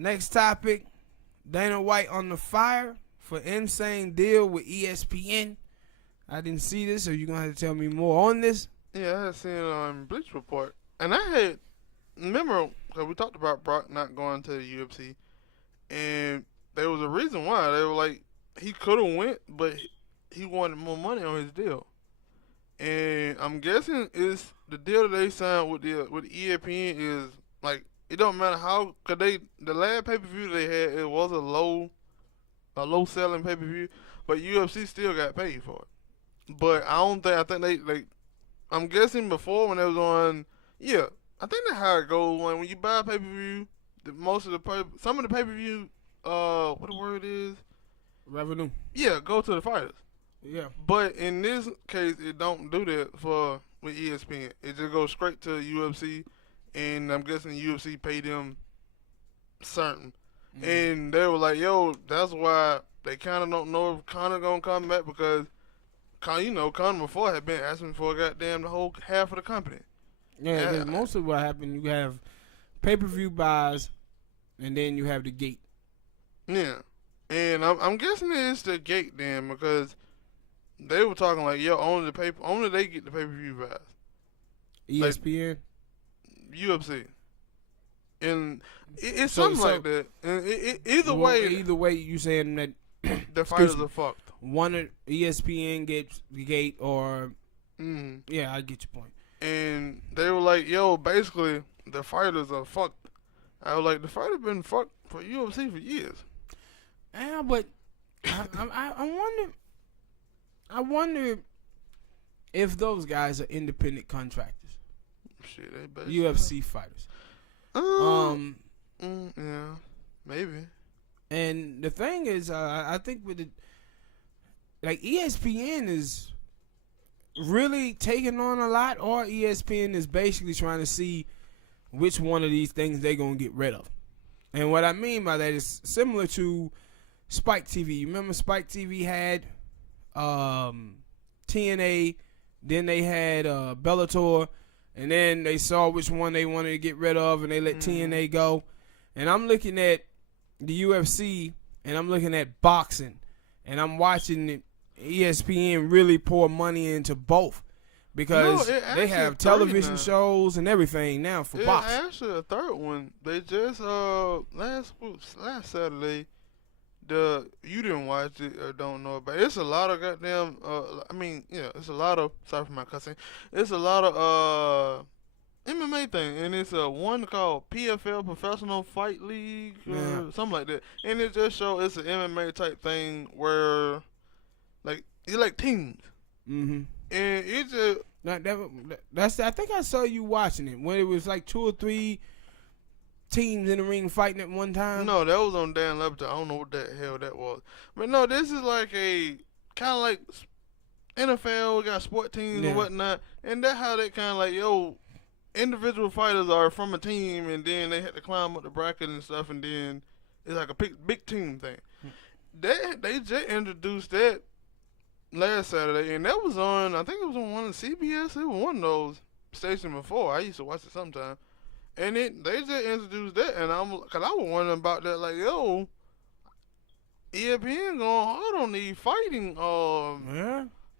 Next topic. Dana White on the fire for insane deal with ESPN. I didn't see this, so you're going to have to tell me more on this. Yeah, I had seen it on Bleach Report. And I had, remember, because we talked about Brock not going to the UFC. And there was a reason why. They were like, he could have went, but he wanted more money on his deal. And I'm guessing it's the deal that they signed with ESPN is like it don't matter how, cause the last pay per view they had, it was a low selling pay per view, but UFC still got paid for it. But I think they I'm guessing before when they was on, yeah, I think that's how it goes when you buy a pay per view. Some of the pay per view, what the word is, revenue. Yeah, go to the fighters. Yeah. But in this case, it don't do that with ESPN. It just goes straight to UFC, and I'm guessing UFC paid them certain. And they were like, yo, that's why they kind of don't know if Conor going to come back because, Conor before had been asking for goddamn the whole half of the company. Yeah, because most of what happened, you have pay-per-view buys, and then you have the gate. Yeah. And I'm guessing it's the gate then because they were talking like, yo, only they get the pay-per-view buys. ESPN? Like, UFC. And it's something like that. And either way, you saying that the fighters are fucked. One of ESPN gets the gate or yeah, I get your point. And they were like, yo, basically the fighters are fucked. I was like, the fighters been fucked for UFC for years. Yeah, but I wonder if those guys are independent contractors. Shit, they UFC fighters. Yeah, maybe. And the thing is, I think with ESPN is really taking on a lot, or ESPN is basically trying to see which one of these things they're gonna get rid of. And what I mean by that is similar to Spike TV. You remember Spike TV had TNA, then they had Bellator, and then they saw which one they wanted to get rid of, and they let TNA go. And I'm looking at the UFC, and I'm looking at boxing, and I'm watching ESPN really pour money into both because they have television shows and everything now for boxing. Actually, a third one. They just last Saturday. You didn't watch it or don't know about it. It's a lot of goddamn. It's a lot of. Sorry for my cussing. It's a lot of MMA thing, and it's one called PFL Professional Fight League or something like that. And it just shows it's an MMA type thing where, like, you like teams. And it just. I think I saw you watching it when it was like 2 or 3 teams in the ring fighting at one time. No, that was on Dan Levitt. I don't know what the hell that was. But no, this is like a kind of like NFL, got sport teams and whatnot. And that's how they kind of like, yo, individual fighters are from a team and then they had to climb up the bracket and stuff. And then it's like a big team thing. They just introduced that last Saturday. And that was on, I think it was on one of CBS. It was one of those stations before. I used to watch it sometime. And they just introduced that, and cause I was wondering about that, like, yo, ESPN going hard on the fighting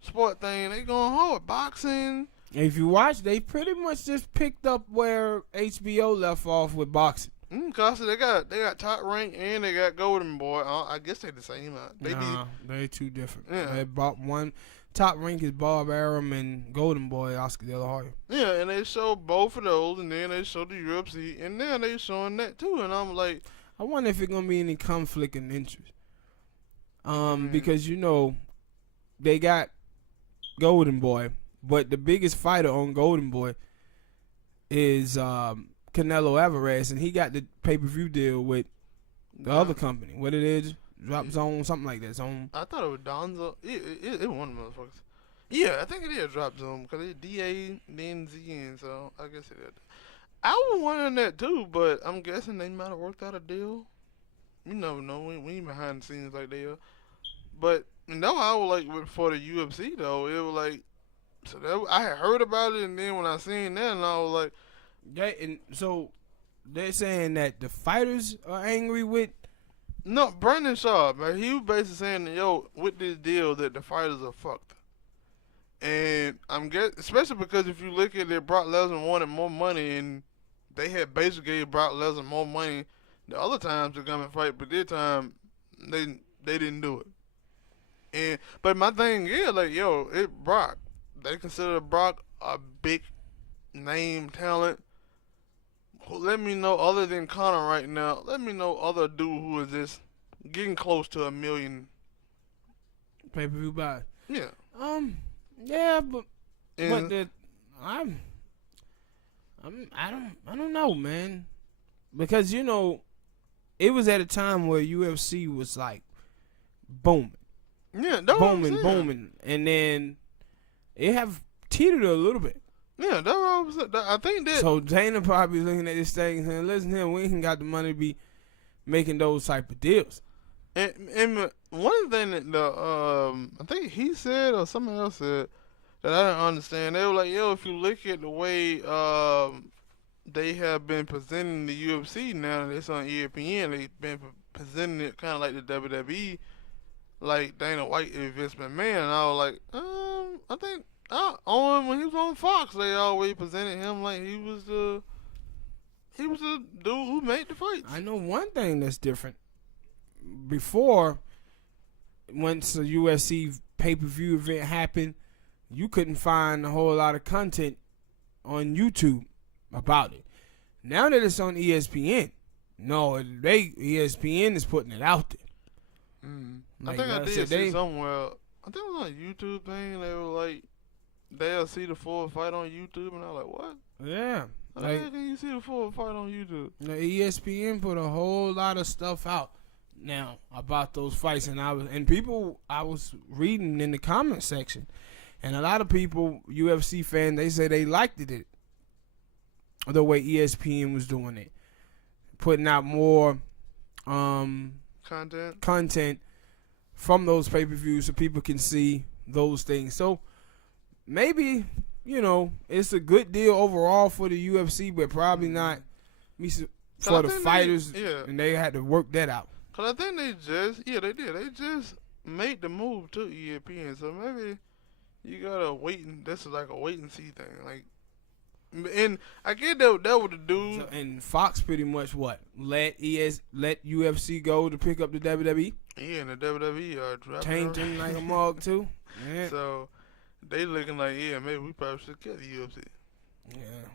sport thing. They going hard, boxing. If you watch, they pretty much just picked up where HBO left off with boxing. Cause they got Top Rank and they got Golden Boy. I guess they the same. They two different. Yeah. They bought one. Top Rank is Bob Arum and Golden Boy Oscar De La Hoya. Yeah, and they show both of those, and then they show the UFC, and then they showing that too. And I'm like, I wonder if it's gonna be any conflict of interest. Because they got Golden Boy, but the biggest fighter on Golden Boy is Canelo Alvarez, and he got the pay-per-view deal with the other company. What it is? Drop Zone, something like that. Zone. I thought it was Donzo. It was one of the motherfuckers. Yeah, I think it is Drop Zone because it's DA then ZN, so I guess it is. I was wondering that too, but I'm guessing they might have worked out a deal. You never know. We ain't behind the scenes like they are. But no, I was like for the UFC though. It was like I had heard about it, and then when I seen that, and I was like, yeah. And so they're saying that the fighters are angry with. No, Brandon Schaub, man, he was basically saying that, yo, with this deal that the fighters are fucked. And especially because if you look at it, Brock Lesnar wanted more money, and they had basically gave Brock Lesnar more money the other times to come and fight, but this time they didn't do it. But my thing is, like, yo, Brock. They consider Brock a big name talent. Let me know, other than Conor right now, let me know other dude who is just getting close to 1 million pay-per-view buys. Yeah. Yeah, but I don't know, man, because it was at a time where UFC was like booming. Yeah, that's booming, and then it have teetered a little bit. Yeah, that's what I was. I think that. So Dana probably looking at this thing and saying, "Listen here, we ain't got the money to be making those type of deals." And one thing that I think he said or someone else said that I didn't understand. They were like, "Yo, if you look at the way they have been presenting the UFC now that it's on ESPN, they've been presenting it kind of like the WWE, like Dana White and Vince McMahon." And I was like, I think when he was on Fox, they always presented him like he was the dude who made the fights. I know one thing that's different. Before, once a UFC pay-per-view event happened, you couldn't find a whole lot of content on YouTube about it. Now that it's on ESPN, ESPN is putting it out there. Like, I think I did see somewhere. I think it was on a YouTube thing. They were like, they'll see the full fight on YouTube, and I was like, what? Yeah. How can you see the full fight on YouTube? The ESPN put a whole lot of stuff out now about those fights, and I was reading in the comment section, and a lot of people, UFC fans, they say they liked it the way ESPN was doing it, putting out more content from those pay-per-views so people can see those things. So maybe, it's a good deal overall for the UFC, but probably not for the fighters, and they had to work that out. Because I think they did. They just made the move to ESPN, so maybe you gotta wait, this is like a wait and see thing. Like, and I get that was the dude. And Fox pretty much let UFC go to pick up the WWE. Yeah, and the WWE changing like a mug too. Yeah. So they looking like, maybe we probably should get the UFC. Yeah.